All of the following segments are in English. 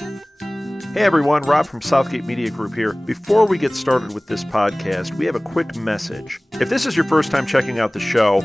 Hey everyone, Rob from Southgate Media Group here. Before we get started with this podcast, we have a quick message. If this is your first time checking out the show,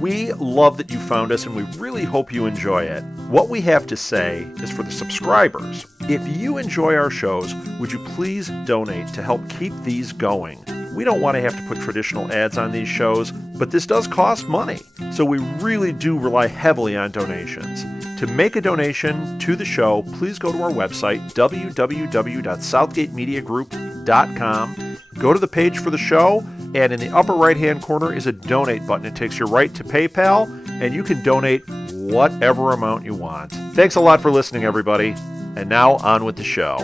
we love that you found us and we really hope you enjoy it. What we have to say is for the subscribers. If you enjoy our shows, would you please donate to help keep these going? We don't want to have to put traditional ads on these shows, but this does cost money. So we really do rely heavily on donations. To make a donation to the show, please go to our website, www.southgatemediagroup.com. Go to the page for the show, and in the upper right-hand corner is a donate button. It takes you right to PayPal, and you can donate whatever amount you want. Thanks a lot for listening, everybody. And now, on with the show.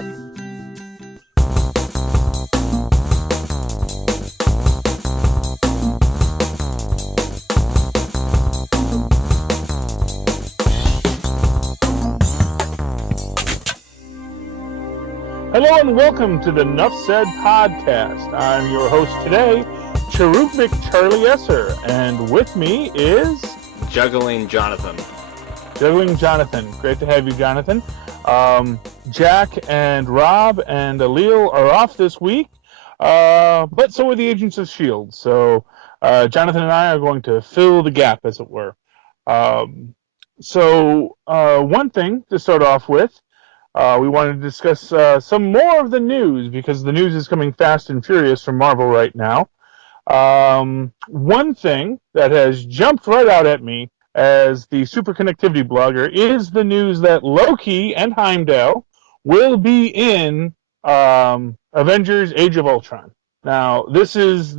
Hello and welcome to the Nuff Said podcast. I'm your host today, Cherubic Charlie Esser, and with me is... Juggling Jonathan. Juggling Jonathan. Great to have you, Jonathan. Jack and Rob and Alil are off this week, but so are the Agents of S.H.I.E.L.D. So Jonathan and I are going to fill the gap, as it were. One thing to start off with, we wanted to discuss some more of the news, because the news is coming fast and furious from Marvel right now. One thing that has jumped right out at me as the super connectivity blogger is the news that Loki and Heimdall will be in Avengers: Age of Ultron. Now, this gets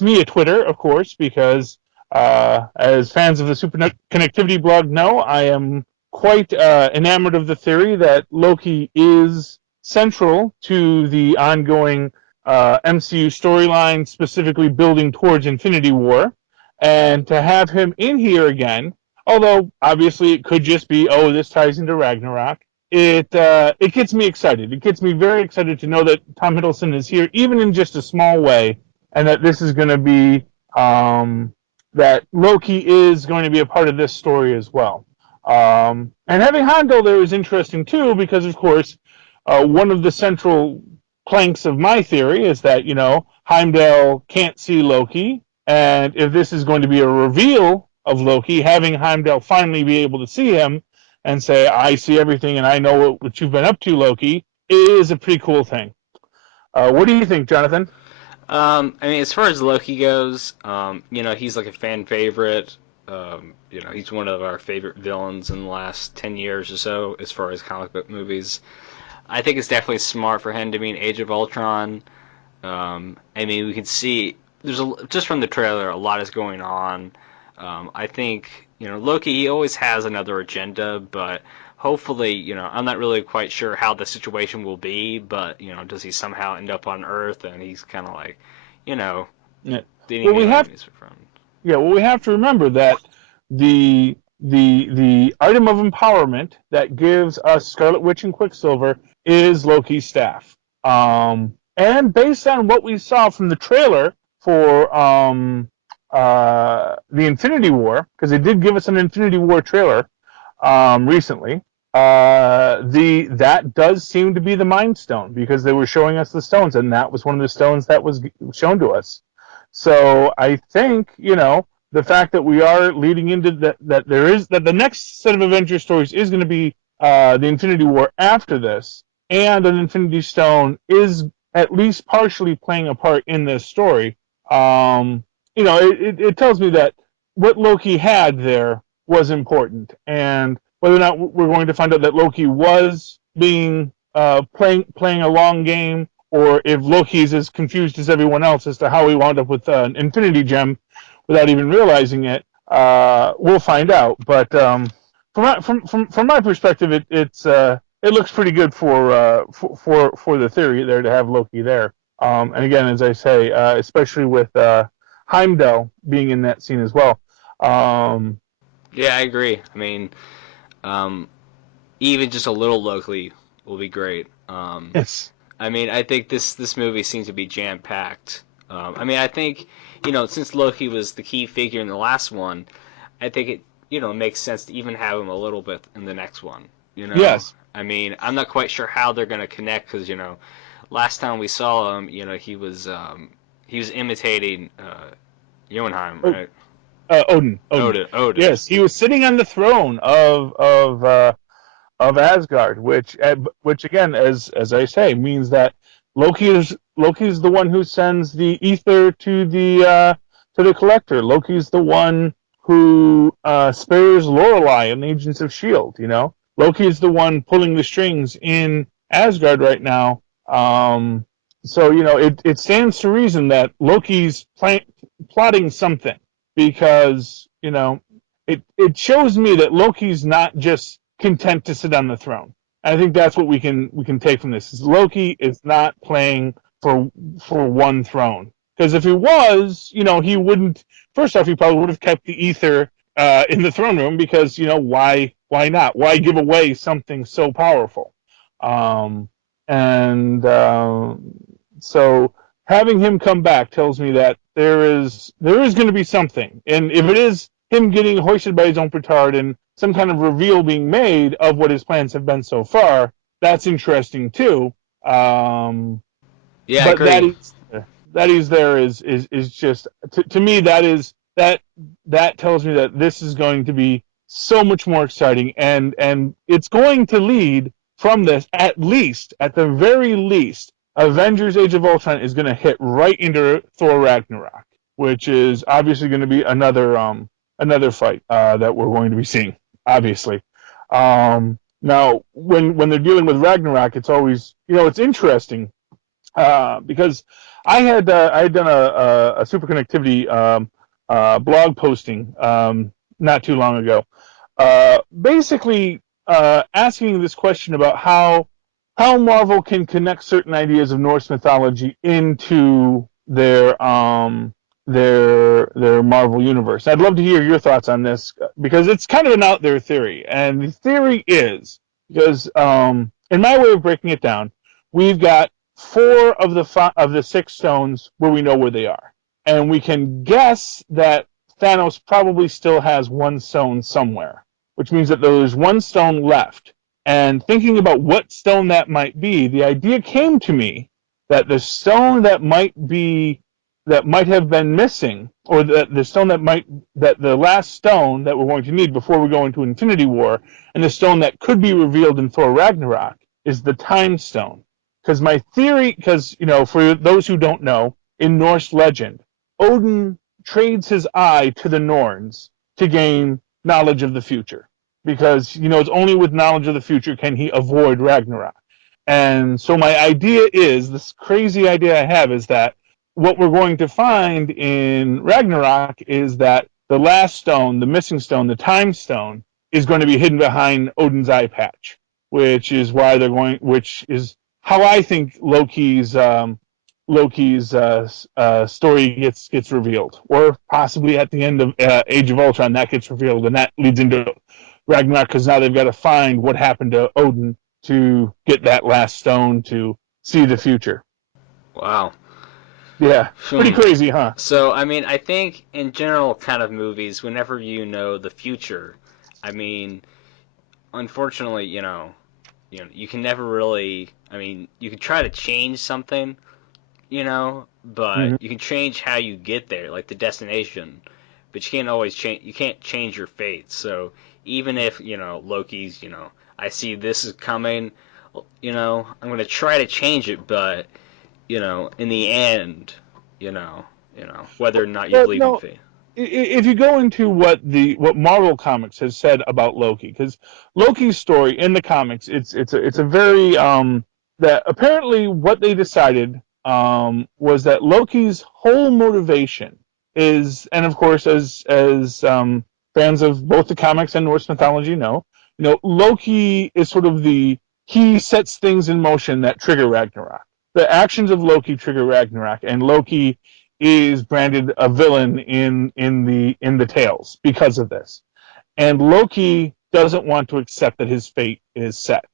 me a Twitter, of course, because as fans of the super connectivity blog know, I am quite enamored of the theory that Loki is central to the ongoing MCU storyline, specifically building towards Infinity War, and to have him in here again, although obviously it could just be, oh, this ties into Ragnarok, it gets me excited. It gets me very excited to know that Tom Hiddleston is here, even in just a small way, and that this is going to be, that Loki is going to be a part of this story as well. And having Heimdall there is interesting too, because of course, one of the central planks of my theory is that, Heimdall can't see Loki, and if this is going to be a reveal of Loki, having Heimdall finally be able to see him and say, I see everything and I know what you've been up to, Loki, is a pretty cool thing. What do you think, Jonathan? As far as Loki goes, he's like a fan favorite. He's one of our favorite villains in the last 10 years or so as far as comic book movies. I think it's definitely smart for him to be in Age of Ultron. We can see, just from the trailer, a lot is going on. I think, Loki, he always has another agenda, but hopefully, I'm not really quite sure how the situation will be, but, does he somehow end up on Earth and he's kind of like, Yeah. we have to remember that the item of empowerment that gives us Scarlet Witch and Quicksilver is Loki's staff. And based on what we saw from the trailer for the Infinity War, because they did give us an Infinity War trailer recently, that does seem to be the Mind Stone, because they were showing us the stones, and that was one of the stones that was shown to us. So I think, the fact that we are leading into that the next set of Avengers stories is going to be the Infinity War after this, and an Infinity Stone is at least partially playing a part in this story. It tells me that what Loki had there was important, and whether or not we're going to find out that Loki was being playing a long game, or if Loki's as confused as everyone else as to how he wound up with an Infinity Gem without even realizing it, we'll find out. But from my perspective, it looks pretty good for the theory there to have Loki there. And again, as I say, especially with Heimdall being in that scene as well. Yeah, I agree. Even just a little Loki will be great. Yes. I think this movie seems to be jam-packed. I think, since Loki was the key figure in the last one, I think it, makes sense to even have him a little bit in the next one. Yes. I mean, I'm not quite sure how they're going to connect because, last time we saw him, he was imitating Jotunheim, right? Odin. Odin. Yes, he was sitting on the throne of Asgard, which again, as I say, means that Loki's the one who sends the ether to the Collector. Loki's the one who spares Lorelei and the Agents of Shield. Loki is the one pulling the strings in Asgard right now. So it stands to reason that Loki's plotting something, because it shows me that Loki's not just content to sit on the throne. I think that's what we can take from this. Is Loki is not playing for one throne. Because if he was, he wouldn't. First off, he probably would have kept the ether in the throne room, because why not? Why give away something so powerful? And so having him come back tells me that there is going to be something, and if it is him getting hoisted by his own petard and some kind of reveal being made of what his plans have been so far, that's interesting too. Yeah, I but agree. that is there is just to me that tells me that this is going to be so much more exciting, and it's going to lead from this, at the very least, Avengers: Age of Ultron is going to hit right into Thor Ragnarok, which is obviously going to be another fight that we're going to be seeing, obviously. Now, when they're dealing with Ragnarok, it's always, it's interesting because I had done a superconductivity blog posting not too long ago, basically asking this question about how Marvel can connect certain ideas of Norse mythology into their Marvel universe. I'd love to hear your thoughts on this, because it's kind of an out there theory, and the theory is, because in my way of breaking it down, we've got 4 of the 6 stones where we know where they are, and we can guess that Thanos probably still has 1 stone somewhere, which means that there's 1 stone left. And thinking about what stone that might be, the idea came to me that the stone that might have been missing, or that the last stone that we're going to need before we go into Infinity War, and the stone that could be revealed in Thor Ragnarok, is the Time Stone. Because my theory, for those who don't know, in Norse legend, Odin trades his eye to the Norns to gain knowledge of the future. Because, it's only with knowledge of the future can he avoid Ragnarok. And so my idea is, this crazy idea I have, is that what we're going to find in Ragnarok is that the last stone, the missing stone, the Time Stone, is going to be hidden behind Odin's eye patch, which is how I think Loki's story gets revealed, or possibly at the end of Age of Ultron that gets revealed, and that leads into Ragnarok, because now they've got to find what happened to Odin to get that last stone to see the future. Wow. Yeah, pretty crazy, huh? So, I mean, I think in general kind of movies, whenever you know the future, I mean, unfortunately, you can never really, I mean, you can try to change something, but you can change how you get there, like the destination, but you can't always you can't change your fate. So even if, Loki's, I see this is coming, I'm going to try to change it, but, in the end, whether or not you believe in fate. If you go into what Marvel Comics has said about Loki, because Loki's story in the comics, it's a very that apparently what they decided was that Loki's whole motivation is, and of course, as fans of both the comics and Norse mythology Loki is sort of he sets things in motion that trigger Ragnarok. The actions of Loki trigger Ragnarok, and Loki is branded a villain in the tales because of this. And Loki doesn't want to accept that his fate is set.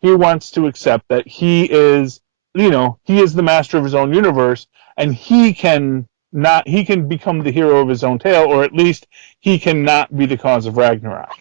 He wants to accept that he is the master of his own universe, and he can become the hero of his own tale, or at least he cannot be the cause of Ragnarok.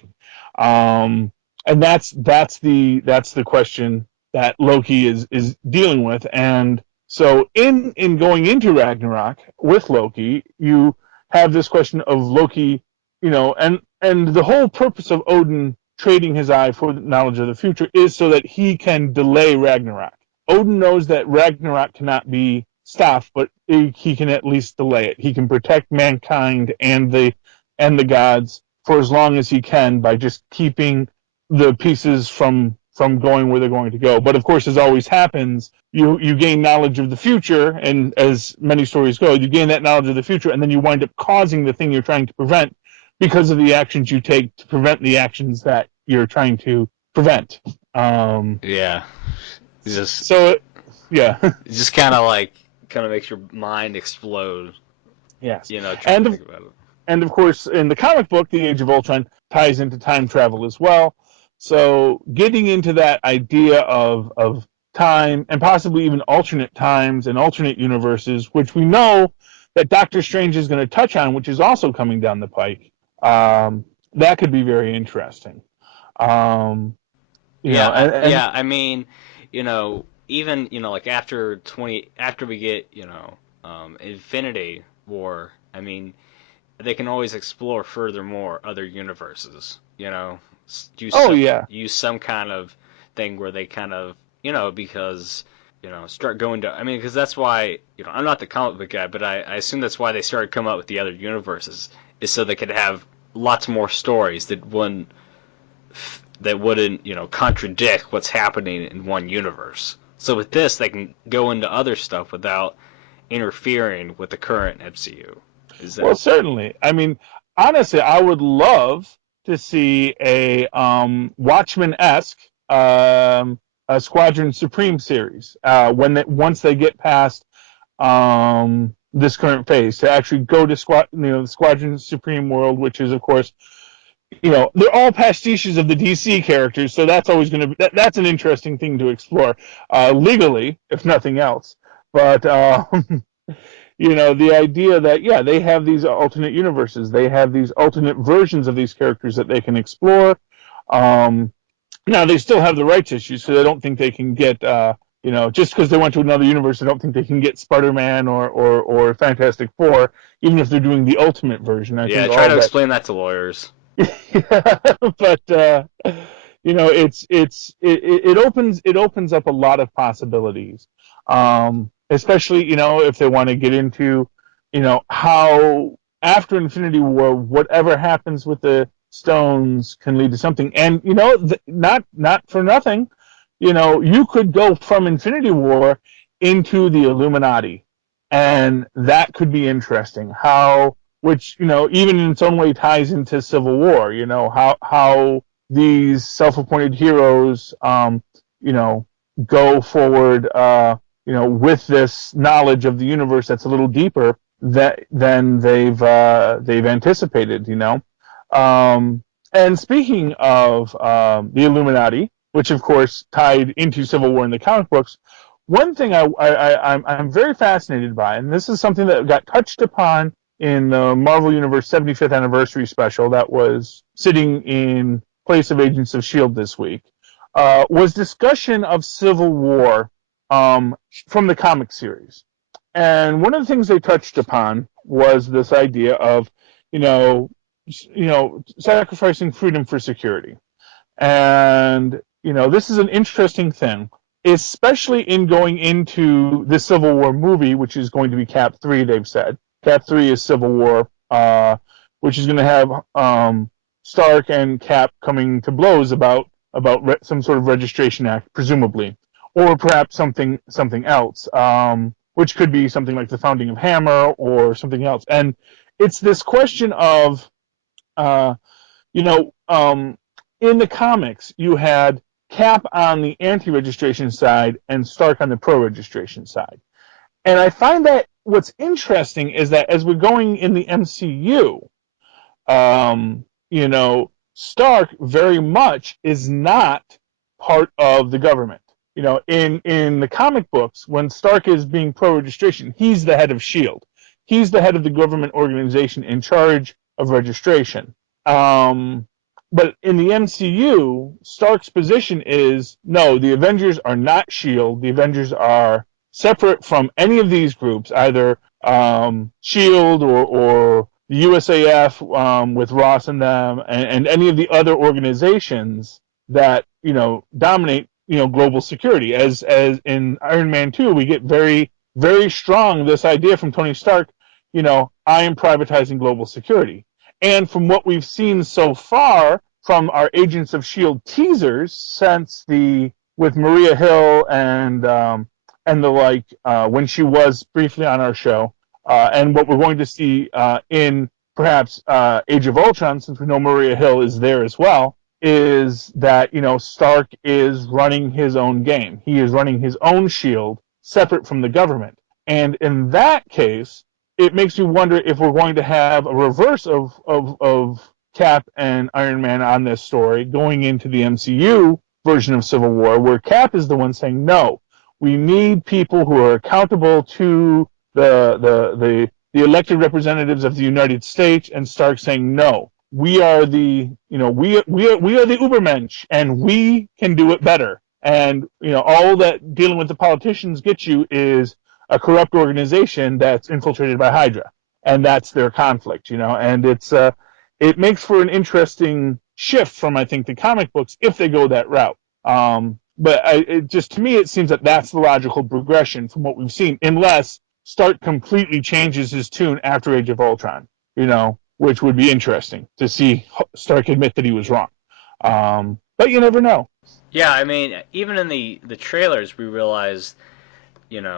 and that's the question that Loki is dealing with. And so in going into Ragnarok with Loki, you have this question of Loki, and the whole purpose of Odin trading his eye for the knowledge of the future is so that he can delay Ragnarok. Odin knows that Ragnarok cannot be stopped, but he can at least delay it. He can protect mankind and the gods for as long as he can by just keeping the pieces from going where they're going to go. But of course, as always happens, you gain knowledge of the future, and as many stories go, you gain that knowledge of the future, and then you wind up causing the thing you're trying to prevent because of the actions you take to prevent the actions that you're trying to prevent. Yeah. Just So, yeah. it just kind of makes your mind explode. Yes. Trying to think about it. And of course, in the comic book, The Age of Ultron ties into time travel as well. So getting into that idea of time and possibly even alternate times and alternate universes, which we know that Doctor Strange is going to touch on, which is also coming down the pike, that could be very interesting. Yeah. I mean, even like after we get Infinity War, I mean, they can always explore furthermore other universes. Use some kind of thing where they kind of because start going to. I mean, because that's why I'm not the comic book guy, but I assume that's why they started coming up with the other universes is so they could have lots more stories that wouldn't contradict what's happening in one universe. So with this, they can go into other stuff without interfering with the current MCU. Well, certainly. I mean, honestly, I would love to see a Watchmen-esque a Squadron Supreme series once they get past this current phase to actually go to the Squadron Supreme world, which is of course they're all pastiches of the DC characters, so that's always going to be that's an interesting thing to explore legally, if nothing else. But the idea that they have these alternate universes, they have these alternate versions of these characters that they can explore. Now they still have the rights issues, so I don't think they can get just because they went to another universe, I don't think they can get Spider-Man or Fantastic Four, even if they're doing the ultimate version. I think try to explain that to lawyers. But it opens up a lot of possibilities, especially if they want to get into how after Infinity War whatever happens with the stones can lead to something, and not for nothing, you could go from Infinity War into the Illuminati, and that could be interesting. Which even in its own way ties into Civil War. How these self-appointed heroes, go forward, with this knowledge of the universe that's a little deeper than they've anticipated. And speaking of the Illuminati, which of course tied into Civil War in the comic books, one thing I'm very fascinated by, and this is something that got touched upon in the Marvel Universe 75th anniversary special that was sitting in place of Agents of S.H.I.E.L.D. this week, was discussion of Civil War from the comic series. And one of the things they touched upon was this idea of, sacrificing freedom for security. And, this is an interesting thing, especially in going into the Civil War movie, which is going to be Cap 3, they've said. Cap 3 is Civil War, which is going to have Stark and Cap coming to blows about some sort of registration act, presumably, or perhaps something else, which could be something like the founding of Hammer or something else. And it's this question of, in the comics, you had Cap on the anti-registration side and Stark on the pro-registration side. And I find that what's interesting is that as we're going in the MCU, Stark very much is not part of the government. In the comic books, when Stark is being pro-registration, he's the head of S.H.I.E.L.D. He's the head of the government organization in charge of registration. But in the MCU, Stark's position is no, the Avengers are not S.H.I.E.L.D. The Avengers are separate from any of these groups, either S.H.I.E.L.D. or the USAF with Ross and them, and any of the other organizations that dominate global security. As in Iron Man 2, we get very very strong this idea from Tony Stark. I am privatizing global security. And from what we've seen so far from our Agents of S.H.I.E.L.D. teasers since with Maria Hill and the like, when she was briefly on our show, and what we're going to see in perhaps Age of Ultron, since we know Maria Hill is there as well, is that Stark is running his own game. He is running his own shield separate from the government. And in that case, it makes you wonder if we're going to have a reverse of Cap and Iron Man on this story going into the MCU version of Civil War, where Cap is the one saying, no, we need people who are accountable to the elected representatives of the United States, and Stark saying, no, we are the we are the Ubermensch, and we can do it better. And all that dealing with the politicians gets you is a corrupt organization that's infiltrated by Hydra, and that's their conflict, and it makes for an interesting shift from, I think, the comic books if they go that route. But to me, it seems that that's the logical progression from what we've seen, unless Stark completely changes his tune after Age of Ultron, which would be interesting to see Stark admit that he was wrong. But you never know. Yeah, I mean, even in the trailers, we realized, because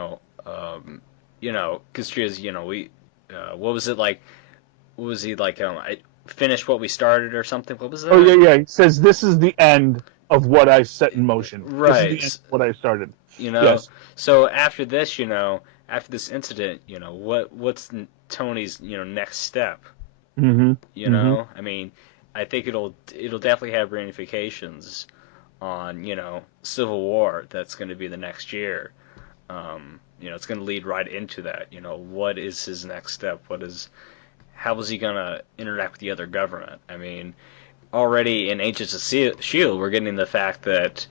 we, what was it like? What was he like? I finished what we started or something. What was that? Oh yeah. He says this is the end of what I set in motion. Right. This is the end of what I started. Yes. So after this, after this incident, what's Tony's next step? Mm-hmm. I mean, I think it'll definitely have ramifications on Civil War. That's going to be the next year. It's going to lead right into that. What is his next step? How is he going to interact with the other government? I mean, already in Agents of S.H.I.E.L.D., we're getting the fact that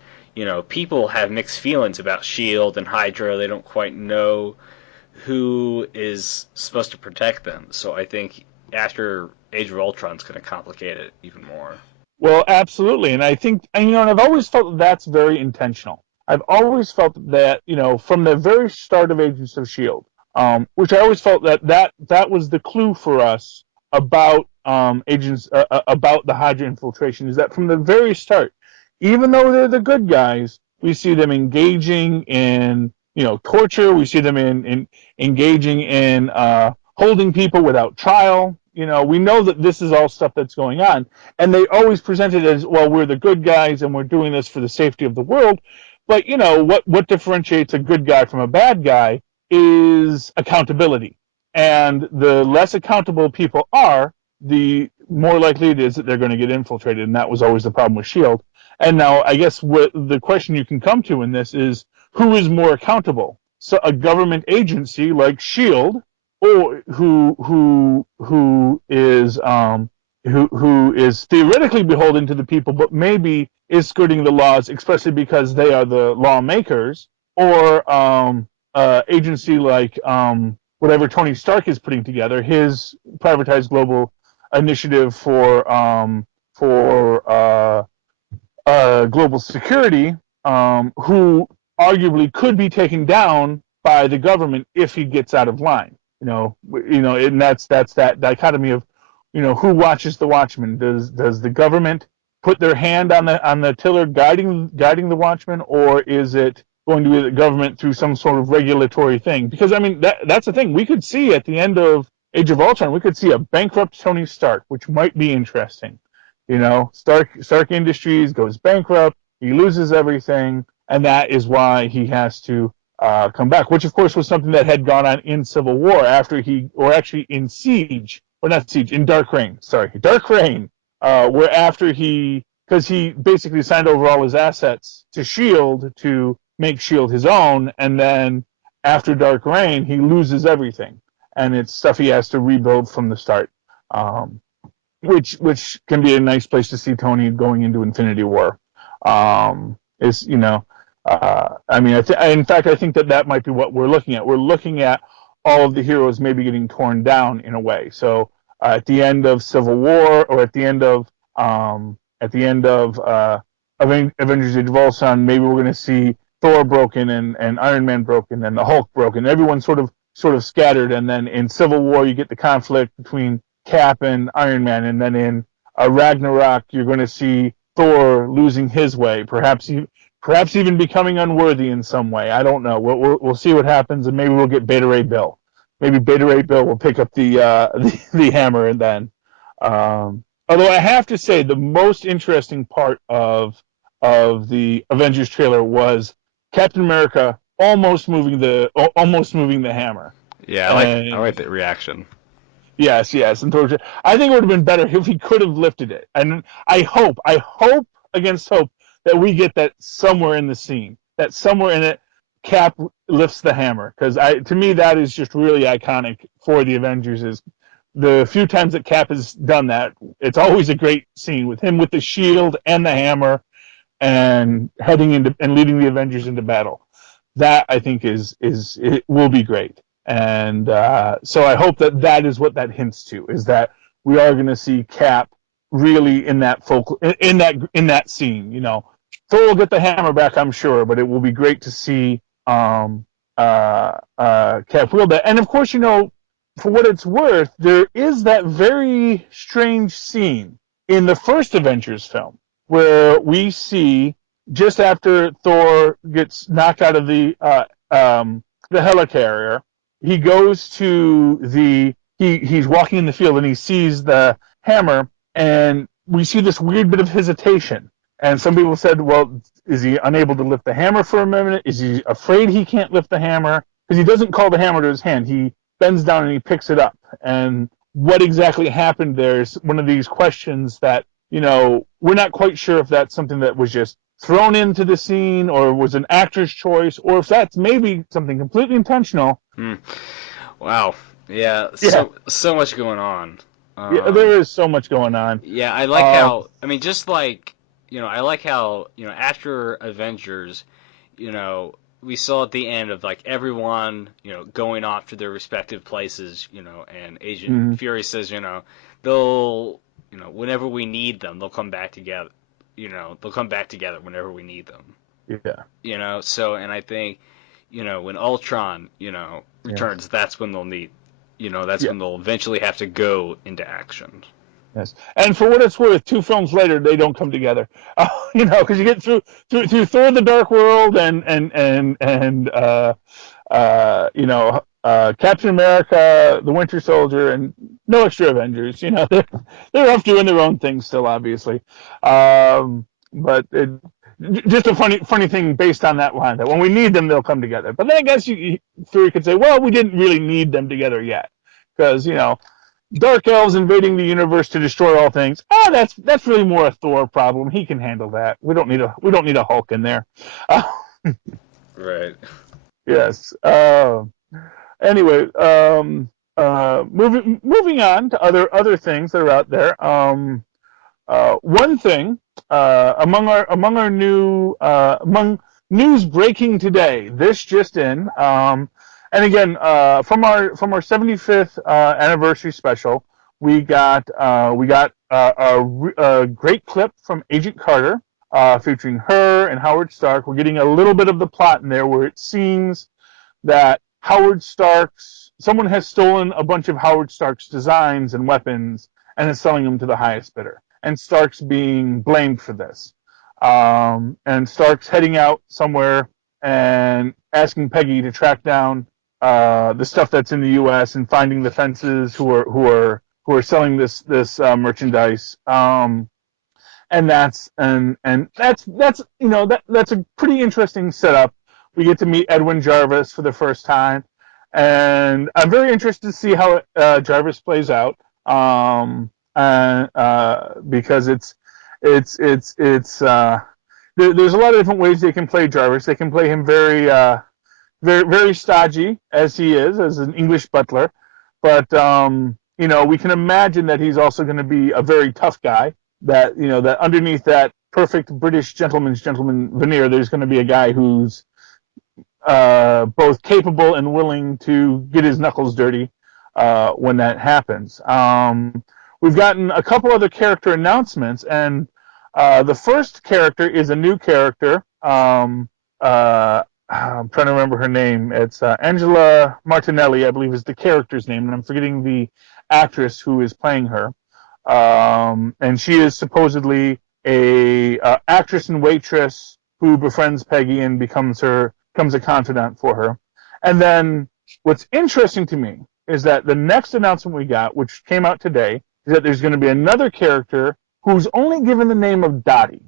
people have mixed feelings about S.H.I.E.L.D. and Hydra. They don't quite know who is supposed to protect them. So I think after Age of Ultron is going to complicate it even more. Well, absolutely, and I think, and I've always felt that's very intentional. I've always felt that, from the very start of Agents of S.H.I.E.L.D., which I always felt that was the clue for us about about the Hydra infiltration, is that from the very start, even though they're the good guys, we see them engaging in torture. We see them in engaging in holding people without trial. We know that this is all stuff that's going on, and they always present it as, well, we're the good guys and we're doing this for the safety of the world. But what differentiates a good guy from a bad guy is accountability. And the less accountable people are, the more likely it is that they're going to get infiltrated. And that was always the problem with S.H.I.E.L.D. And now I guess what the question you can come to in this is, who is more accountable? So a government agency like S.H.I.E.L.D., or who is theoretically beholden to the people, but maybe is skirting the laws, especially because they are the lawmakers, or agency like whatever Tony Stark is putting together, his privatized global initiative for global security, who arguably could be taken down by the government if he gets out of line. And that's that dichotomy of, who watches the watchman? Does the government put their hand on the tiller guiding the watchman, or is it going to be the government through some sort of regulatory thing? Because I mean, that's the thing. We could see at the end of Age of Ultron, we could see a bankrupt Tony Stark, which might be interesting. Stark Industries goes bankrupt, he loses everything, and that is why he has to come back, which of course was something that had gone on in Civil War in Siege, or not Siege, in Dark Reign, where after because he basically signed over all his assets to S.H.I.E.L.D. to make S.H.I.E.L.D. his own, and then after Dark Reign, he loses everything, and it's stuff he has to rebuild from the start. which can be a nice place to see Tony going into Infinity War. Is I mean, in fact, I think that might be what we're looking at. We're looking at all of the heroes maybe getting torn down in a way. So at the end of Civil War, or at the end of Avengers: Age of Ultron, maybe we're going to see Thor broken and Iron Man broken and the Hulk broken. Everyone's sort of scattered, and then in Civil War you get the conflict between Cap and Iron Man, and then in Ragnarok you're going to see Thor losing his way, perhaps even becoming unworthy in some way. I don't know. We'll see what happens, and maybe we'll get Beta Ray Bill. Maybe Beta Ray Bill will pick up the hammer, and then. Although I have to say, the most interesting part of the Avengers trailer was Captain America almost moving the hammer. Yeah, I like that reaction. Yes, and Thor, I think it would have been better if he could have lifted it. And I hope against hope that we get that somewhere in the scene, that somewhere in it, Cap lifts the hammer, because to me that is just really iconic for the Avengers. Is the few times that Cap has done that, it's always a great scene with him with the shield and the hammer, and heading into and leading the Avengers into battle. That I think it will be great. And so I hope that is what that hints to, is that we are going to see Cap really in that scene. Thor will get the hammer back, I'm sure, but it will be great to see Cap wield that. And of course, for what it's worth, there is that very strange scene in the first Avengers film where we see, just after Thor gets knocked out of the helicarrier, he goes to he's walking in the field and he sees the hammer, and we see this weird bit of hesitation. And some people said, well, is he unable to lift the hammer for a minute? Is he afraid he can't lift the hammer? Because he doesn't call the hammer to his hand. He bends down and he picks it up. And what exactly happened there is one of these questions that, we're not quite sure if that's something that was just thrown into the scene, or was an actor's choice, or if that's maybe something completely intentional. Wow. Yeah. So much going on. Yeah, there is so much going on. Yeah, I like how. I mean, just like I like how after Avengers, we saw at the end of like everyone going off to their respective places, and Agent Fury says they'll whenever we need them, they'll come back together. They'll come back together whenever we need them. Yeah. So, and I think, when Ultron, returns, that's when they'll need, that's when they'll eventually have to go into action. Yes. And for what it's worth, 2 films later, they don't come together. Because you get through Thor: The Dark World and Captain America, The Winter Soldier, and no extra Avengers. They're off doing their own thing still, obviously. But just a funny thing based on that line, that when we need them, they'll come together. But then I guess Fury could say, well, we didn't really need them together yet, because Dark Elves invading the universe to destroy all things. That's really more a Thor problem. He can handle that. We don't need a Hulk in there. Right. Yes. Anyway, moving on to other things that are out there. One thing among news breaking today. This just in. And again, from our 75th anniversary special, we got a great clip from Agent Carter featuring her and Howard Stark. We're getting a little bit of the plot in there, where it seems that someone has stolen a bunch of Howard Stark's designs and weapons and is selling them to the highest bidder. And Stark's being blamed for this. And Stark's heading out somewhere and asking Peggy to track down the stuff that's in the U.S. and finding the fences who are selling this merchandise. And that's a pretty interesting setup. We get to meet Edwin Jarvis for the first time, and I'm very interested to see how Jarvis plays out. Because there's a lot of different ways they can play Jarvis. They can play him very, very stodgy, as he is, as an English butler. But we can imagine that he's also going to be a very tough guy. That that underneath that perfect British gentleman veneer, there's going to be a guy who's both capable and willing to get his knuckles dirty when that happens. We've gotten a couple other character announcements, and the first character is a new character. I'm trying to remember her name. It's Angela Martinelli, I believe, is the character's name, and I'm forgetting the actress who is playing her. And she is supposedly a actress and waitress who befriends Peggy and becomes a confidant for her. And then what's interesting to me is that the next announcement we got, which came out today, is that there's going to be another character who's only given the name of Dottie.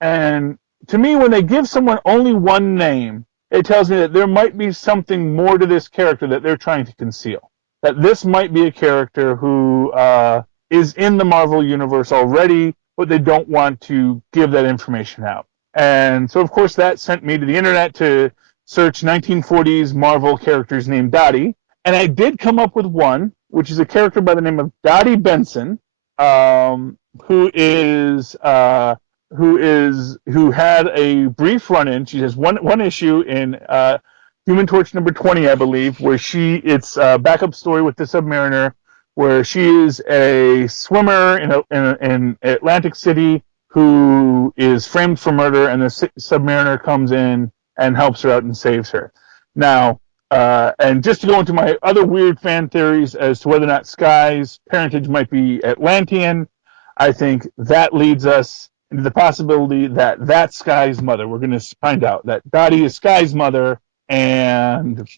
And to me, when they give someone only one name, it tells me that there might be something more to this character that they're trying to conceal. That this might be a character who is in the Marvel Universe already, but they don't want to give that information out. And so, of course, that sent me to the internet to search 1940s Marvel characters named Dottie, and I did come up with one, which is a character by the name of Dottie Benson, who had a brief run-in. She has one issue in Human Torch number 20, I believe, where it's a backup story with the Submariner, where she is a swimmer in Atlantic City who is framed for murder, and the Submariner comes in and helps her out and saves her. Now, and just to go into my other weird fan theories as to whether or not Skye's parentage might be Atlantean, I think that leads us into the possibility that that's Skye's mother. We're going to find out that Dottie is Skye's mother, and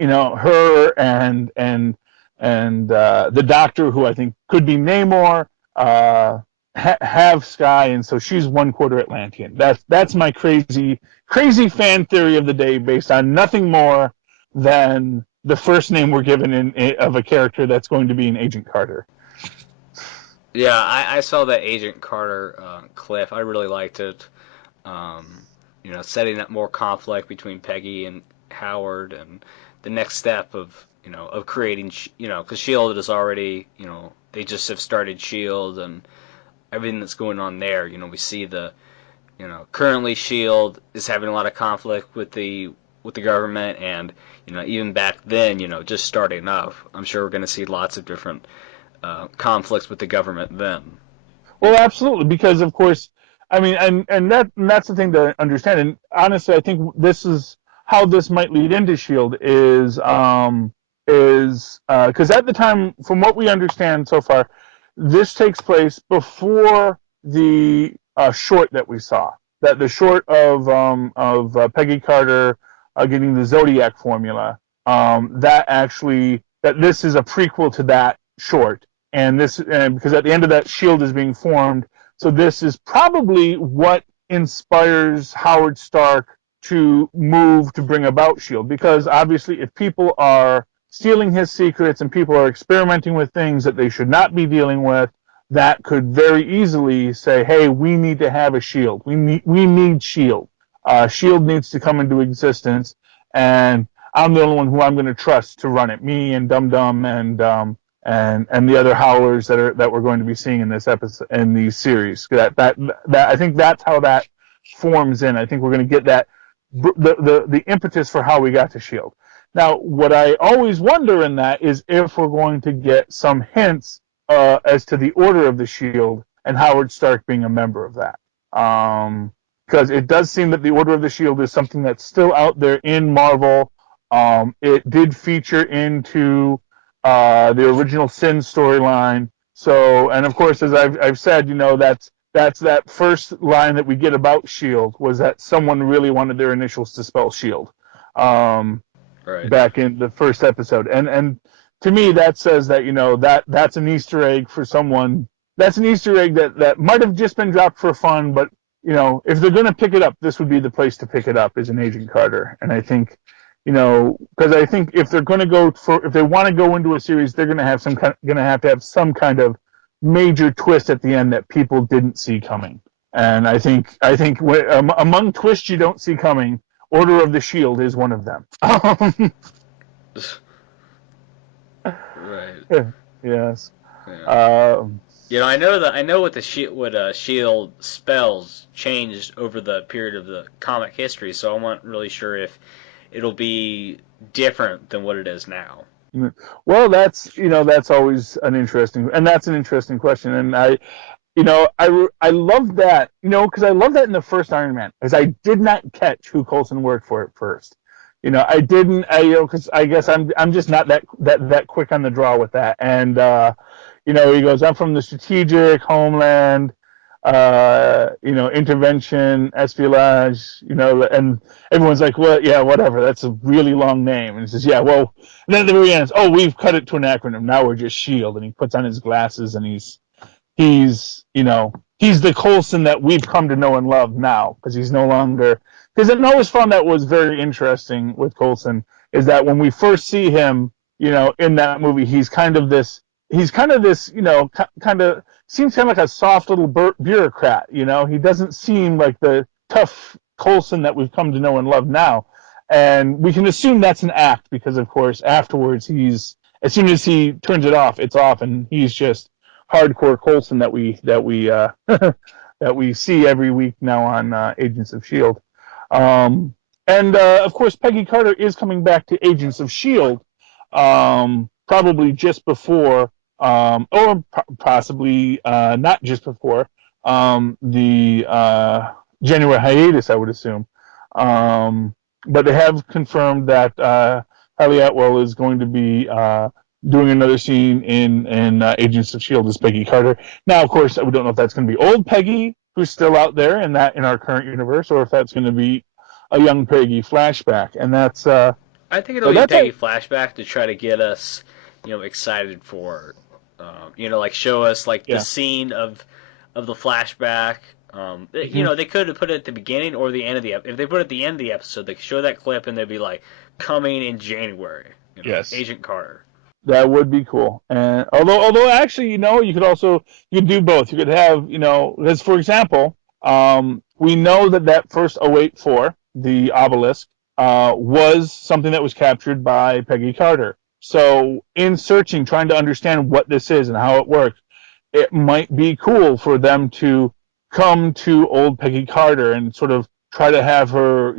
her and the Doctor, who I think could be Namor, have Skye, and so she's 1/4 Atlantean. That's my crazy fan theory of the day, based on nothing more than the first name we're given of a character that's going to be an Agent Carter. Yeah, I saw that Agent Carter clip. I really liked it. Setting up more conflict between Peggy and Howard, and the next step of creating, because Shield is already, they just have started Shield and everything that's going on there. We see currently Shield is having a lot of conflict with the government, and even back then, just starting up, I'm sure we're going to see lots of different conflicts with the government then. Well, absolutely, because of course, I mean, and that's the thing to understand. And honestly, I think this is how this might lead into Shield is because at the time, from what we understand so far, this takes place before the short that we saw. That the short of Peggy Carter getting the Zodiac formula. That this is a prequel to that short, and because at the end of that, Shield is being formed. So this is probably what inspires Howard Stark to move to bring about Shield, because obviously, if people are stealing his secrets and people are experimenting with things that they should not be dealing with, that could very easily say, hey, we need to have a Shield. We need Shield. Shield needs to come into existence, and I'm the only one who I'm going to trust to run it. Me and Dum Dum and the other Howlers that we're going to be seeing in this episode, in these series. That I think that's how that forms in. I think we're going to get that the impetus for how we got to Shield. Now, what I always wonder in that is if we're going to get some hints as to the order of the Shield and Howard Stark being a member of that. Because it does seem that the Order of the Shield is something that's still out there in Marvel. It did feature into the original Sin storyline. So, and of course, as I've said, that's that first line that we get about Shield was that someone really wanted their initials to spell Shield. Right. Back in the first episode, and to me that says that that's an Easter egg for someone. That's an Easter egg that might have just been dropped for fun, but if they're going to pick it up, this would be the place to pick it up, is an Agent Carter. And I think, because I think if they're going to if they want to go into a series, they're going to have to have some kind of major twist at the end that people didn't see coming. And I think among twists you don't see coming, Order of the Shield is one of them. Right. Yes. Yeah. Um, I know what Shield spells changed over the period of the comic history, so I'm not really sure if it'll be different than what it is now. well, that's always an interesting, and that's an interesting question. And I love that, because I love that in the first Iron Man, because I did not catch who Coulson worked for at first. I didn't, because I guess I'm just not that quick on the draw with that. And he goes, I'm from the strategic homeland, intervention, espionage, and everyone's like, well, yeah, whatever. That's a really long name. And he says, yeah, well, and then at the very end, oh, we've cut it to an acronym. Now we're just Shield. And he puts on his glasses and he's the Coulson that we've come to know and love now, because he's no longer, because I always found that was very interesting with Coulson, is that when we first see him, in that movie, he's kind of this, kind of seems kind of like a soft little bureaucrat. He doesn't seem like the tough Coulson that we've come to know and love now. And we can assume that's an act, because of course afterwards as soon as he turns it off, it's off, and he's just hardcore Coulson that we see every week now on Agents of Shield. And of course, Peggy Carter is coming back to Agents of Shield, probably just before, or possibly not just before the January hiatus, I would assume. But they have confirmed that Hayley Atwell is going to be doing another scene in Agents of Shield as Peggy Carter. Now, of course, we don't know if that's going to be old Peggy, who's still out there in our current universe, or if that's going to be a young Peggy flashback. And that's I think it'll be a Peggy flashback to try to get us, excited for, like show us like the scene of the flashback. They could have put it at the beginning or the end of the episode. If they put it at the end of the episode, they could show that clip and they'd be like, coming in January. Yes. Agent Carter. That would be cool. And although actually, you could do both. You could have, because for example, we know that first 084, the obelisk, was something that was captured by Peggy Carter. So in searching, trying to understand what this is and how it works, it might be cool for them to come to old Peggy Carter and sort of try to have her,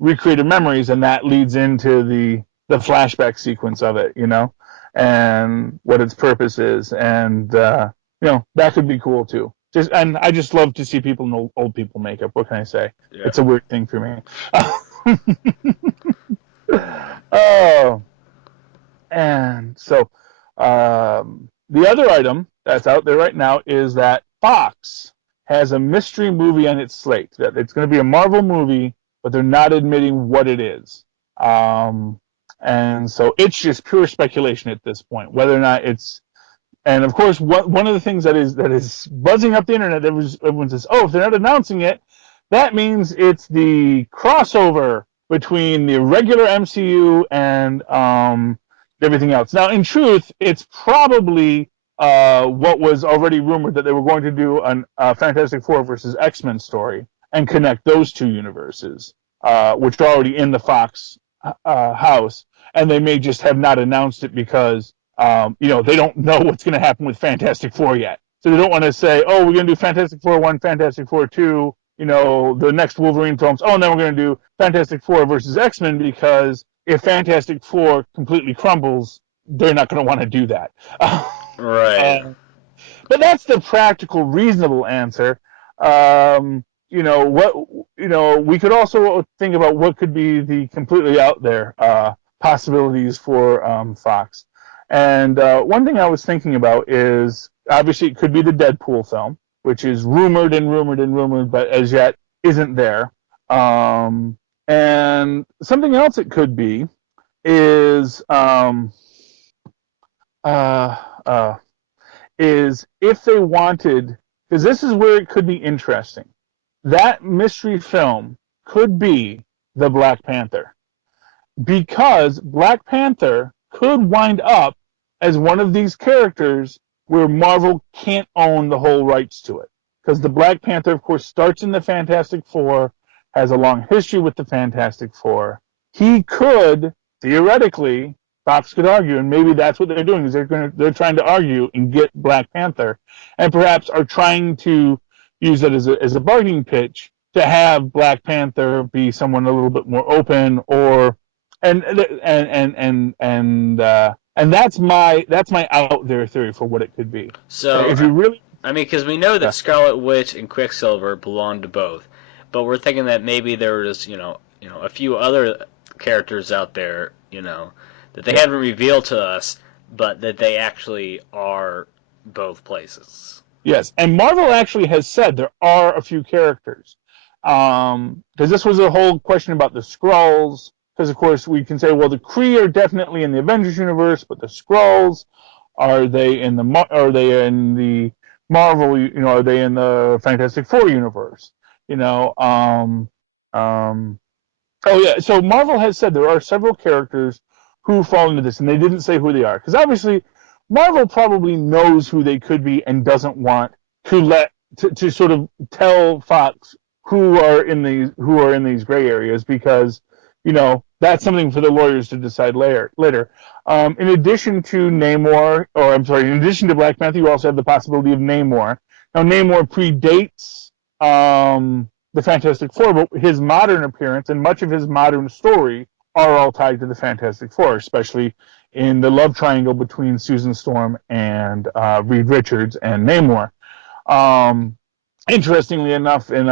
recreate her memories, and that leads into the flashback sequence of it, and what its purpose is, and that could be cool too. And I just love to see people in old people makeup. What can I say? Yeah. It's a weird thing for me. Oh, and so the other item that's out there right now is that Fox has a mystery movie on its slate. That it's going to be a Marvel movie, but they're not admitting what it is. And so it's just pure speculation at this point, whether or not it's. And of course, one of the things that is buzzing up the internet, everyone says, "Oh, if they're not announcing it, that means it's the crossover between the regular MCU and everything else." Now, in truth, it's probably what was already rumored, that they were going to do a Fantastic Four versus X-Men story and connect those two universes, which are already in the Fox house, and they may just have not announced it because they don't know what's going to happen with Fantastic Four yet. So they don't want to say, "Oh, we're going to do Fantastic Four 1, Fantastic Four 2, the next Wolverine films. Oh, and then we're going to do Fantastic Four versus X-Men," because if Fantastic Four completely crumbles, they're not going to want to do that. Right. But that's the practical, reasonable answer. We could also think about what could be the completely out there possibilities for Fox. And one thing I was thinking about is, obviously, it could be the Deadpool film, which is rumored, but as yet isn't there. And something else it could be is if they wanted, because this is where it could be interesting. That mystery film could be the Black Panther, because Black Panther could wind up as one of these characters where Marvel can't own the whole rights to it. Because the Black Panther, of course, starts in the Fantastic Four, has a long history with the Fantastic Four. He could, theoretically, Fox could argue, and maybe that's what they're doing, is they're trying to argue and get Black Panther, and perhaps are trying to use that as a bargaining pitch to have Black Panther be someone a little bit more open, or and that's my out there theory for what it could be. So, If you really, I mean, because we know that Scarlet Witch and Quicksilver belong to both, but we're thinking that maybe there was, a few other characters out there, that they haven't revealed to us, but that they actually are both places. Yes, and Marvel actually has said there are a few characters, because this was a whole question about the Skrulls. Because of course we can say, well, the Kree are definitely in the Avengers universe, but the Skrulls, are they in the Marvel? Are they in the Fantastic Four universe? Oh yeah, so Marvel has said there are several characters who fall into this, and they didn't say who they are, because obviously Marvel probably knows who they could be and doesn't want to sort of tell Fox who are in these gray areas, because that's something for the lawyers to decide later. In addition to in addition to Black Panther, you also have the possibility of Namor. Now, Namor predates the Fantastic Four, but his modern appearance and much of his modern story are all tied to the Fantastic Four, especially in the love triangle between Susan Storm and Reed Richards and Namor. Interestingly enough, in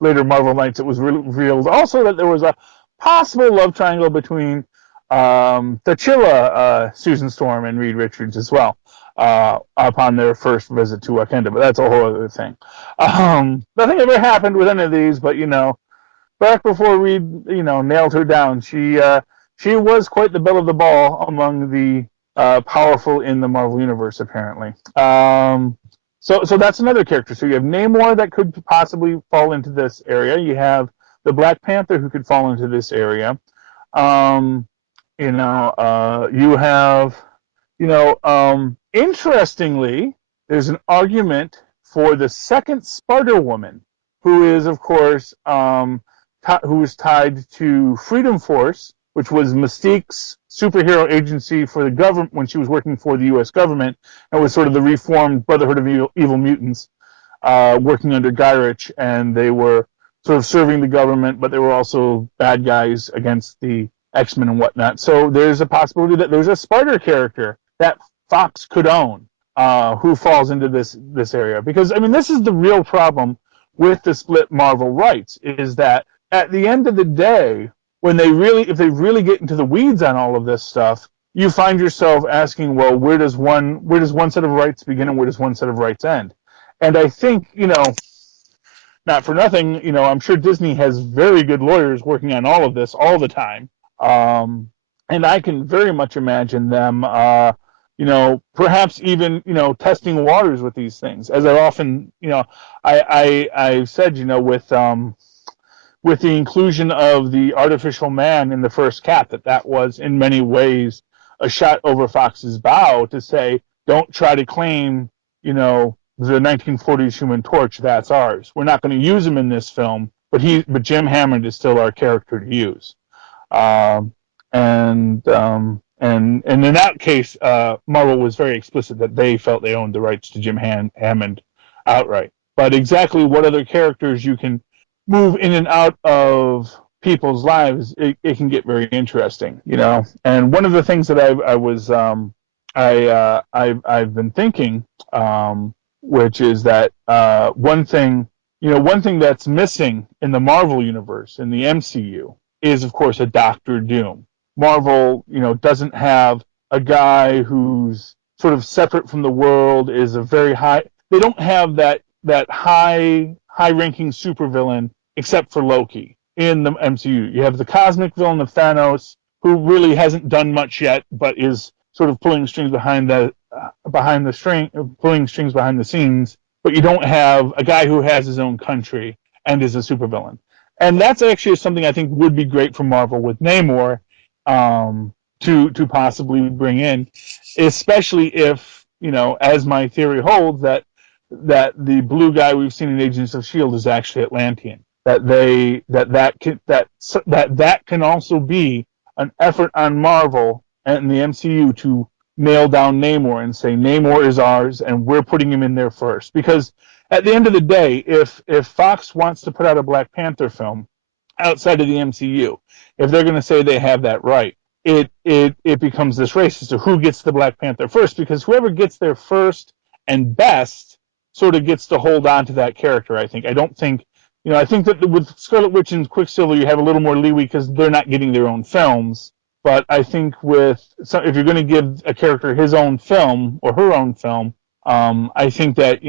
later Marvel Knights, it was revealed also that there was a possible love triangle between T'Challa, Susan Storm, and Reed Richards as well, upon their first visit to Wakanda, but that's a whole other thing. Nothing ever happened with any of these, but back before Reed, nailed her down, she was quite the belle of the ball among the powerful in the Marvel Universe, apparently. So that's another character. So you have Namor that could possibly fall into this area. You have the Black Panther who could fall into this area. You have, interestingly, there's an argument for the second Spider-Woman, who is, of course, who is tied to Freedom Force, which was Mystique's superhero agency for the government when she was working for the U.S. government, and was sort of the reformed Brotherhood of Evil Mutants, working under Guy Ritchie, and they were sort of serving the government, but they were also bad guys against the X-Men and whatnot. So there's a possibility that there's a Spider character that Fox could own, who falls into this area. Because, I mean, this is the real problem with the split Marvel rights, is that at the end of the day, if they really get into the weeds on all of this stuff, you find yourself asking, well, where does one set of rights begin and where does one set of rights end? And I think, not for nothing, I'm sure Disney has very good lawyers working on all of this all the time. And I can very much imagine them, perhaps even, testing waters with these things. As I often, I've said, with the inclusion of the artificial man in the first Cap, that was in many ways a shot over Fox's bow to say, don't try to claim, the 1940s Human Torch, that's ours. We're not going to use him in this film, but Jim Hammond is still our character to use. And in that case, Marvel was very explicit that they felt they owned the rights to Jim Hammond outright. But exactly what other characters you can move in and out of people's lives, it can get very interesting, And one of the things that I've been thinking, which is that one thing that's missing in the Marvel universe, in the MCU, is of course a Doctor Doom. Marvel, doesn't have a guy who's sort of separate from the world, is a very high. They don't have that high-ranking supervillain except for Loki in the MCU. You have the cosmic villain of Thanos, who really hasn't done much yet, but is sort of pulling strings behind the scenes. But you don't have a guy who has his own country and is a supervillain. And that's actually something I think would be great for Marvel with Namor, to possibly bring in, especially if, as my theory holds, that the blue guy we've seen in Agents of S.H.I.E.L.D. is actually Atlantean. That can also be an effort on Marvel in the MCU to nail down Namor and say Namor is ours and we're putting him in there first. Because at the end of the day, if Fox wants to put out a Black Panther film outside of the MCU, if they're going to say they have that right, it becomes this race as to who gets the Black Panther first, because whoever gets there first and best sort of gets to hold on to that character, I think. I don't think, I think that with Scarlet Witch and Quicksilver, you have a little more leeway because they're not getting their own films. But I think if you're going to give a character his own film or her own film, I think that,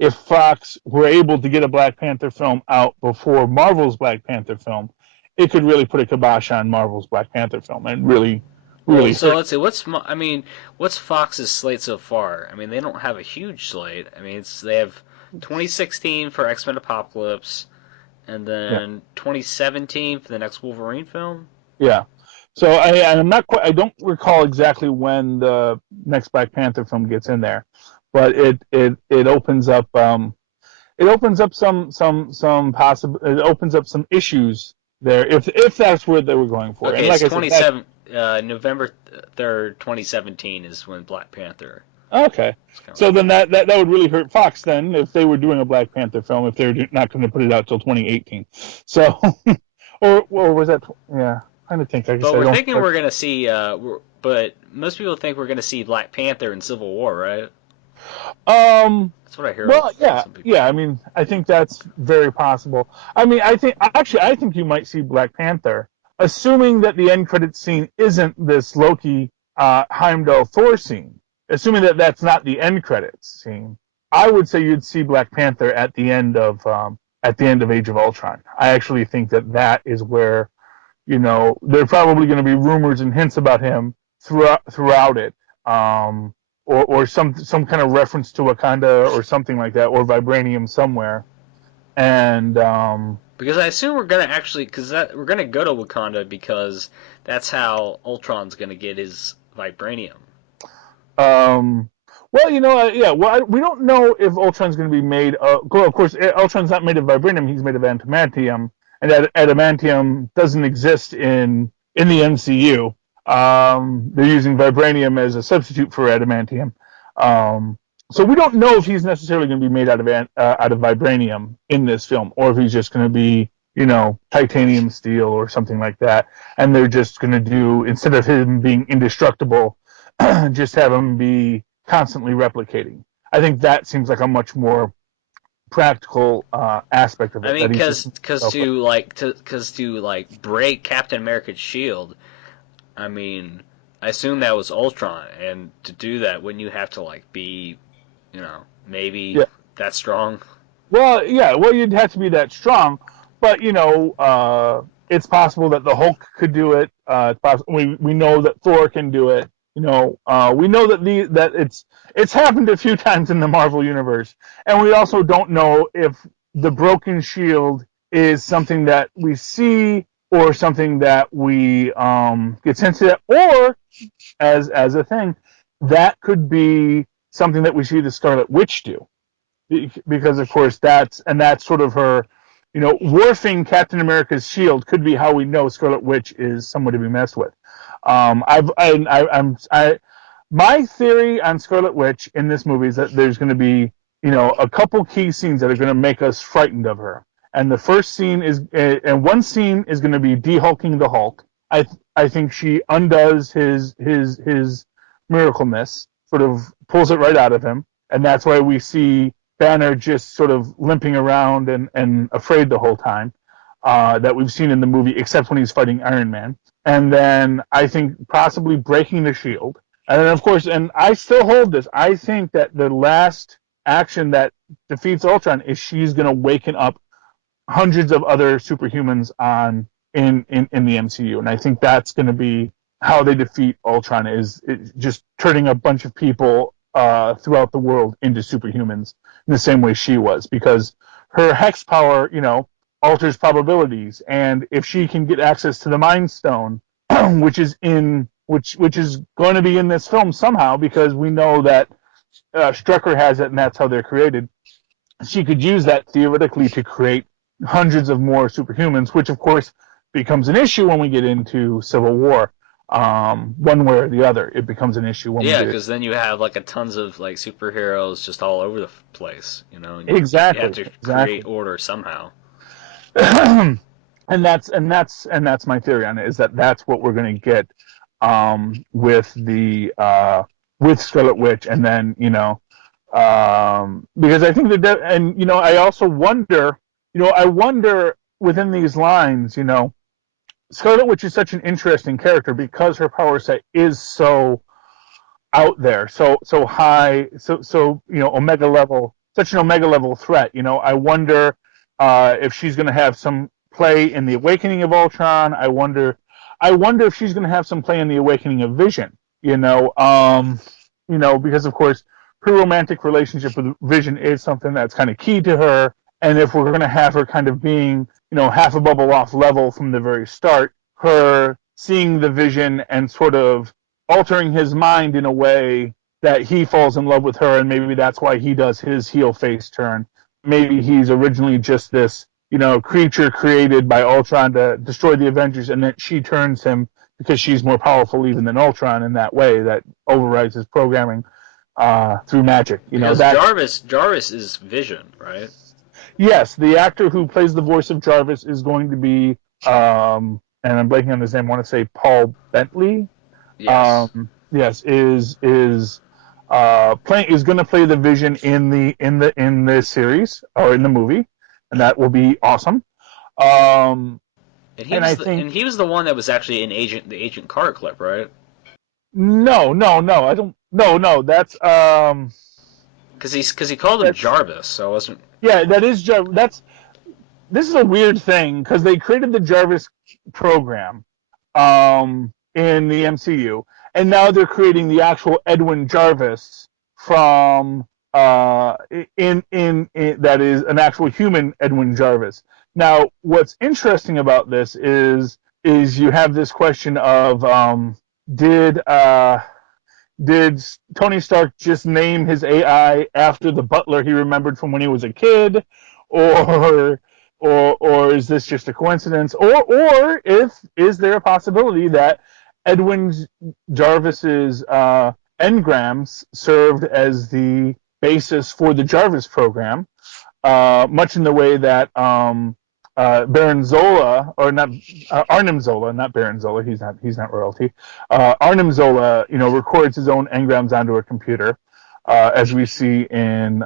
if Fox were able to get a Black Panther film out before Marvel's Black Panther film, it could really put a kibosh on Marvel's Black Panther film and really So hurt. let's see. What's Fox's slate so far? I mean, they don't have a huge slate. I mean, they have 2016 for X-Men Apocalypse, and then 2017 for the next Wolverine film. Yeah. So I don't recall exactly when the next Black Panther film gets in there, but it opens up some issues there if that's where they were going for. Okay, and like it's I said, November 3rd, 2017 is when Black Panther. Okay, so then that would really hurt Fox then if they were doing a Black Panther film if they're not going to put it out till 2018. So, or was that? Yeah, I'm trying to think. But we're thinking we're going to see. But most people think we're going to see Black Panther in Civil War, right? That's what I hear. Well, yeah. I mean, I think that's very possible. I mean, I think you might see Black Panther, assuming that the end credits scene isn't this Loki, Heimdall, Thor scene. Assuming that that's not the end credits scene, I would say you'd see Black Panther at the end of Age of Ultron. I actually think that is where, there are probably going to be rumors and hints about him throughout it, or some kind of reference to Wakanda or something like that, or vibranium somewhere, and because I assume we're going to we're going to go to Wakanda because that's how Ultron's going to get his vibranium. Well, we don't know if Ultron's going to be made of... Of course, Ultron's not made of vibranium, he's made of adamantium, and adamantium doesn't exist in the MCU. They're using vibranium as a substitute for adamantium. So we don't know if he's necessarily going to be made out of vibranium in this film, or if he's just going to be, titanium steel or something like that, and they're just going to do, instead of him being indestructible, just have him be constantly replicating. I think that seems like a much more practical aspect of it. I mean, because to break Captain America's shield, I mean, I assume that was Ultron, and to do that, wouldn't you have to be, maybe that strong? Well, yeah. Well, you'd have to be that strong, but it's possible that the Hulk could do it. We know that Thor can do it. We know that it's happened a few times in the Marvel universe, and we also don't know if the broken shield is something that we see or something that we get sensitive, or as a thing that could be something that we see the Scarlet Witch do, because of course that's sort of her, warfing Captain America's shield could be how we know Scarlet Witch is someone to be messed with. My theory on Scarlet Witch in this movie is that there's going to be, a couple key scenes that are going to make us frightened of her. And the first scene and one scene is going to be de-hulking the Hulk. I think she undoes his miracleness, sort of pulls it right out of him, and that's why we see Banner just sort of limping around and afraid the whole time, that we've seen in the movie, except when he's fighting Iron Man. And then I think possibly breaking the shield. And then, of course, and I still hold this, I think that the last action that defeats Ultron is she's going to waken up hundreds of other superhumans in the MCU. And I think that's going to be how they defeat Ultron, is just turning a bunch of people throughout the world into superhumans in the same way she was. Because her hex power, alters probabilities, and if she can get access to the Mind Stone, which is going to be in this film somehow, because we know that Strucker has it, and that's how they're created. She could use that theoretically to create hundreds of more superhumans, which of course becomes an issue when we get into Civil War. one way or the other. It becomes an issue one way Yeah, or the because then you have like a tons of like superheroes just all over the place, and you have Exactly, to create exactly. order somehow. and that's my theory on it, is that that's what we're going to get with the with Scarlet Witch, and then because I think that and I also wonder, I wonder within these lines, Scarlet Witch is such an interesting character because her power set is so out there, so high, so omega level, such an omega level threat. I wonder if she's going to have some play in the Awakening of Ultron. I wonder if she's going to have some play in the Awakening of Vision. Because of course her romantic relationship with Vision is something that's kind of key to her, and if we're going to have her kind of being half a bubble off level from the very start, her seeing the Vision and sort of altering his mind in a way that he falls in love with her, and maybe that's why he does his heel face turn. Maybe he's originally just this, creature created by Ultron to destroy the Avengers, and that she turns him because she's more powerful even than Ultron in that way that overrides his programming through magic. Because That Jarvis is Vision, right? Yes, the actor who plays the voice of Jarvis is going to be, and I'm blanking on his name. I want to say Paul Bentley. Yes. Yes, is going to play the Vision in the series or in the movie, and that will be awesome. And he And I was think he was the one that was actually in the Agent Carter clip, right? no, no, no, I don't. No, no, Because he called him that's Jarvis, so I wasn't. yeah, that is that's this is a weird thing because they created the Jarvis program in the MCU, and now they're creating the actual Edwin Jarvis from in that is an actual human Edwin Jarvis. Now, what's interesting about this is you have this question of did did Tony Stark just name his AI after the butler he remembered from when he was a kid, or or is this just a coincidence, or if is there a possibility that Edwin Jarvis's engrams served as the basis for the Jarvis program, much in the way that Baron Zola, or not Arnim Zola, not Baron Zola, he's not royalty. Arnim Zola, records his own engrams onto a computer, as we see in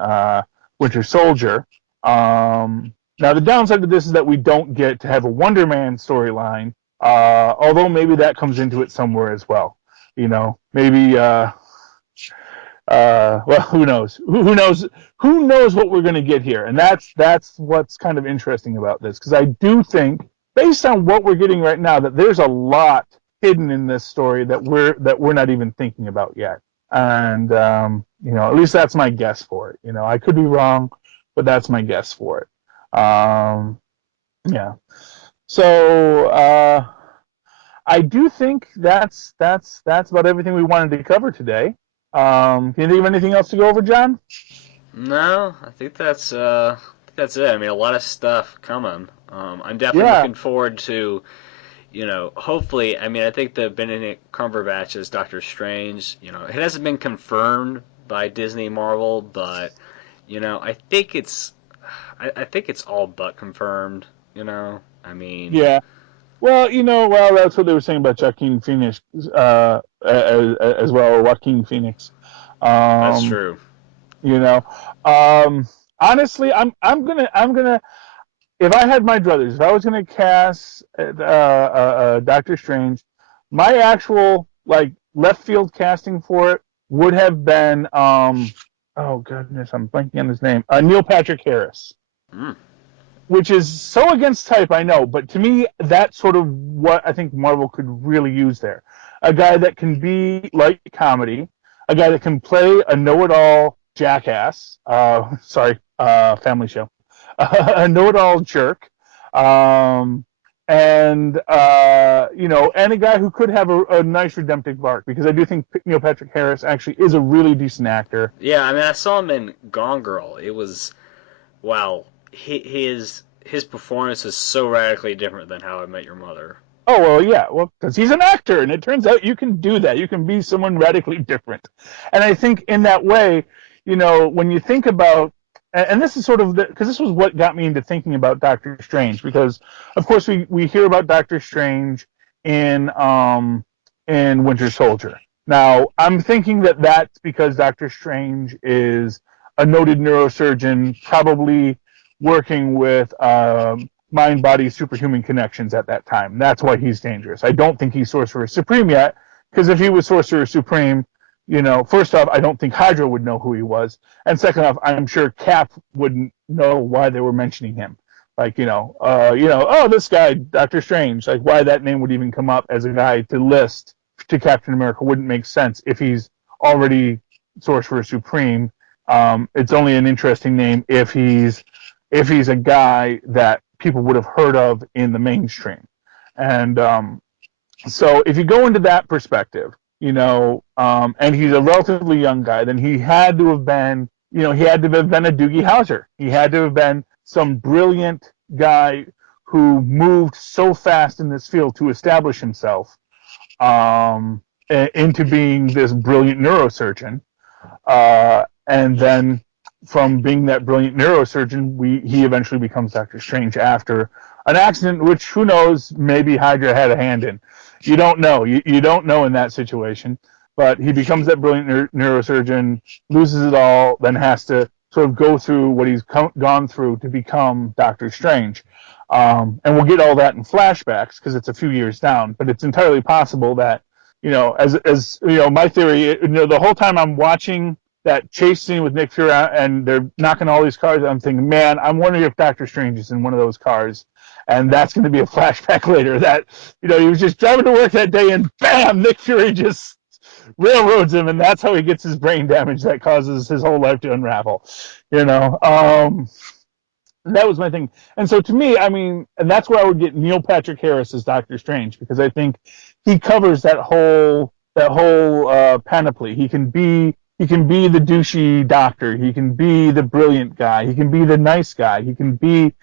Winter Soldier. Now the downside to this is that we don't get to have a Wonder Man storyline, although maybe that comes into it somewhere as well. Maybe well, who knows? Who knows? Who knows what we're going to get here? And that's what's kind of interesting about this, because I do think, based on what we're getting right now, that there's a lot hidden in this story that we're not even thinking about yet. And at least that's my guess for it. I could be wrong, but that's my guess for it. Yeah. So I do think that's about everything we wanted to cover today. Can you think of anything else to go over, John? No, I think that's it. I mean, a lot of stuff coming. I'm definitely Yeah, looking forward to, hopefully. I mean, I think the Benedict Cumberbatch as Doctor Strange. It hasn't been confirmed by Disney Marvel, but I think I think it's all but confirmed. I mean, yeah. Well, that's what they were saying about Joaquin Phoenix, as well, or Joaquin Phoenix. that's Um, true. you know, honestly, I'm gonna, if I had my druthers, if I was gonna cast Doctor Strange, my actual like left field casting for it would have been oh goodness, I'm blanking on his name, Neil Patrick Harris. Mm. Which is so against type, I know, but to me, that's sort of what I think Marvel could really use there. A guy that can be light comedy, a guy that can play a know-it-all jackass, family show, a know-it-all jerk, um, and a guy who could have a nice redemptive arc, because I do think Neil Patrick Harris actually is a really decent actor. Yeah, I mean, I saw him in Gone Girl. It was wow. His performance is so radically different than How I Met Your Mother. Oh, well, yeah, well, because he's an actor, and it turns out you can do that. You can be someone radically different. And I think in that way, when you think about, and this is sort of because this was what got me into thinking about Doctor Strange, because of course we hear about Doctor Strange in Winter Soldier. Now I'm thinking that that's because Doctor Strange is a noted neurosurgeon, probably working with mind body superhuman connections at that time. That's why he's dangerous. I don't think he's Sorcerer Supreme yet, because if he was Sorcerer Supreme, first off, I don't think Hydra would know who he was, and second off, I'm sure Cap wouldn't know why they were mentioning him. Like, oh, this guy, Doctor Strange. Like, why that name would even come up as a guy to list to Captain America wouldn't make sense if he's already Sorcerer Supreme. It's only an interesting name if he's a guy that people would have heard of in the mainstream. And so if you go into that perspective, and he's a relatively young guy, then he had to have been, he had to have been a Doogie Howser. He had to have been some brilliant guy who moved so fast in this field to establish himself into being this brilliant neurosurgeon. And then from being that brilliant neurosurgeon, he eventually becomes Doctor Strange after an accident, which who knows, maybe Hydra had a hand in. You don't know. You don't know in that situation. But he becomes that brilliant neurosurgeon, loses it all, then has to sort of go through what he's gone through to become Doctor Strange. And we'll get all that in flashbacks because it's a few years down. But it's entirely possible that, as my theory, the whole time I'm watching that chase scene with Nick Fury and they're knocking all these cars, I'm thinking, man, I'm wondering if Doctor Strange is in one of those cars. And that's going to be a flashback later that, he was just driving to work that day and bam, Nick Fury just railroads him, and that's how he gets his brain damage that causes his whole life to unravel. That was my thing. And so to me, and that's where I would get Neil Patrick Harris as Doctor Strange, because I think he covers that whole panoply. He can be the douchey doctor. He can be the brilliant guy. He can be the nice guy. He can be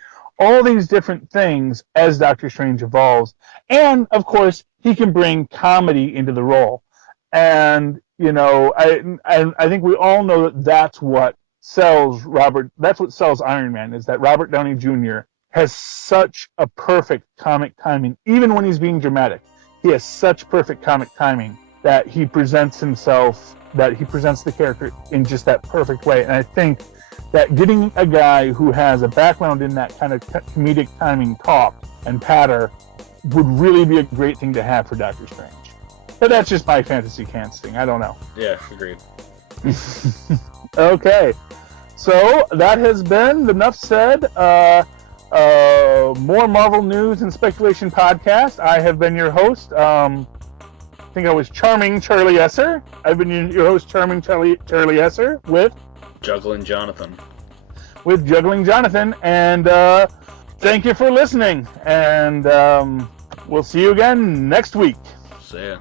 all these different things as Doctor Strange evolves. And, of course, he can bring comedy into the role. And, I think we all know that that's what sells Iron Man, is that Robert Downey Jr. has such a perfect comic timing. Even when he's being dramatic, he has such perfect comic timing that he presents the character in just that perfect way. And I think that getting a guy who has a background in that kind of comedic timing talk and patter would really be a great thing to have for Doctor Strange. But that's just my fantasy casting. I don't know. Yeah, agreed. Okay. So that has been the Enough Said More Marvel News and Speculation podcast. I have been your host. I think I was Charming Charlie Esser. I've been your host, Charming Charlie Esser, with Juggling Jonathan. And thank you for listening. And we'll see you again next week. See ya.